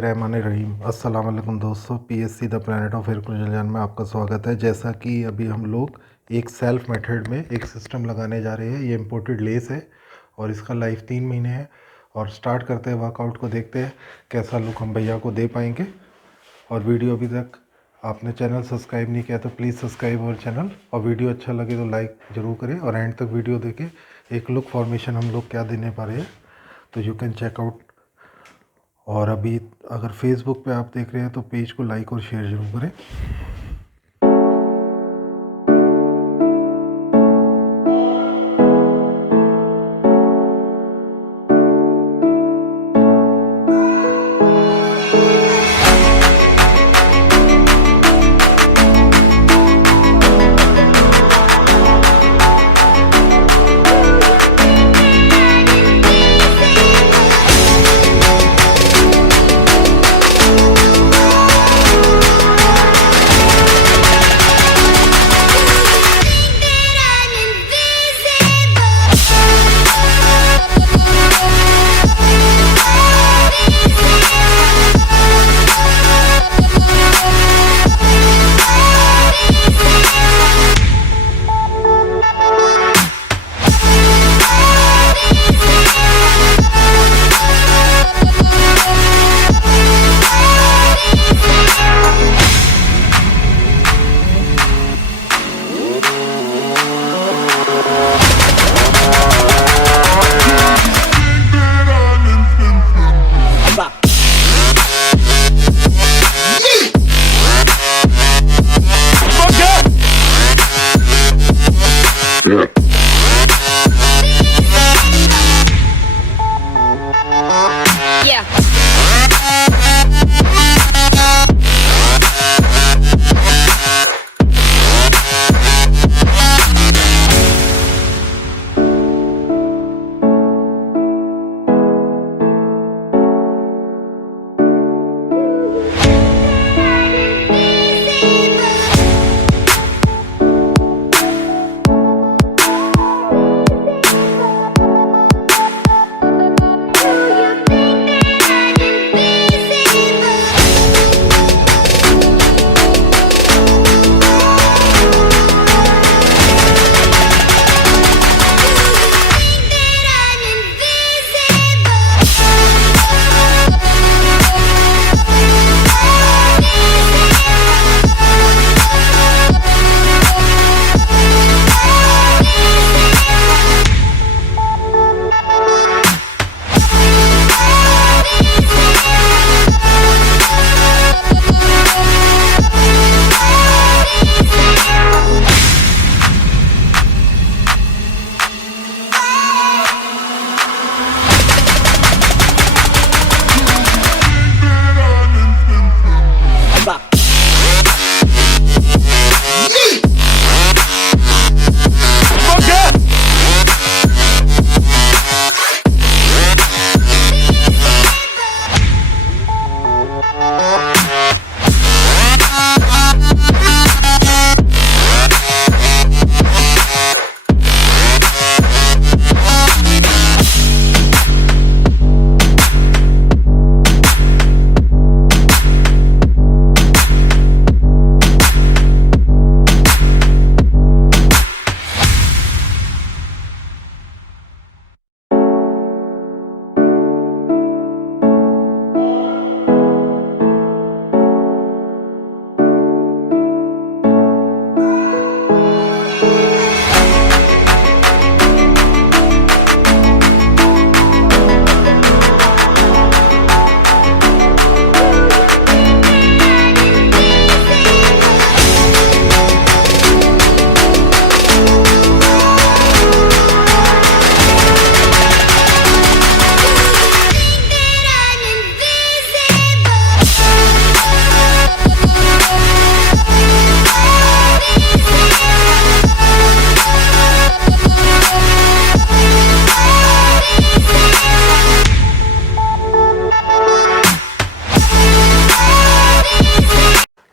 बिस्मिल्लाहिर्रहमानिर्रहीम। अस्सलाम वालेकुम दोस्तों, PSC the planet of air कुंजलजान में आपका स्वागत है। जैसा कि अभी हम लोग एक सेल्फ मेथड में एक सिस्टम लगाने जा रहे हैं। ये इम्पोर्टेड लेस है और इसका लाइफ 3 महीने है। और स्टार्ट करते हैं वर्कआउट को, देखते हैं कैसा लुक हम भैया को दे पाएंगे। और वीडियो अभी तक आपने चैनल सब्सक्राइब नहीं किया तो प्लीज़ सब्सक्राइब और चैनल, और वीडियो अच्छा लगे तो लाइक ज़रूर करें और एंड तक वीडियो देखें। एक लुक फॉर्मेशन हम लोग क्या देने पा रहे हैं तो यू कैन चेकआउट। और अभी अगर फेसबुक पे आप देख रहे हैं तो पेज को लाइक और शेयर जरूर करें।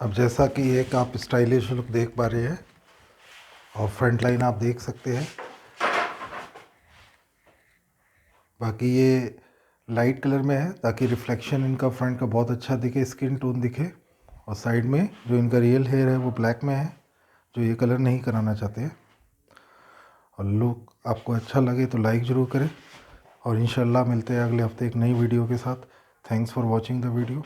अब जैसा कि एक आप स्टाइलिश लुक देख पा रहे हैं और फ्रंट लाइन आप देख सकते हैं। बाकी ये लाइट कलर में है ताकि रिफ्लेक्शन इनका फ्रंट का बहुत अच्छा दिखे, स्किन टोन दिखे। और साइड में जो इनका रियल हेयर है वो ब्लैक में है, जो ये कलर नहीं कराना चाहते हैं। और लुक आपको अच्छा लगे तो लाइक ज़रूर करें, और इंशाल्लाह मिलते हैं अगले हफ्ते एक नई वीडियो के साथ। Thanks for watching the video.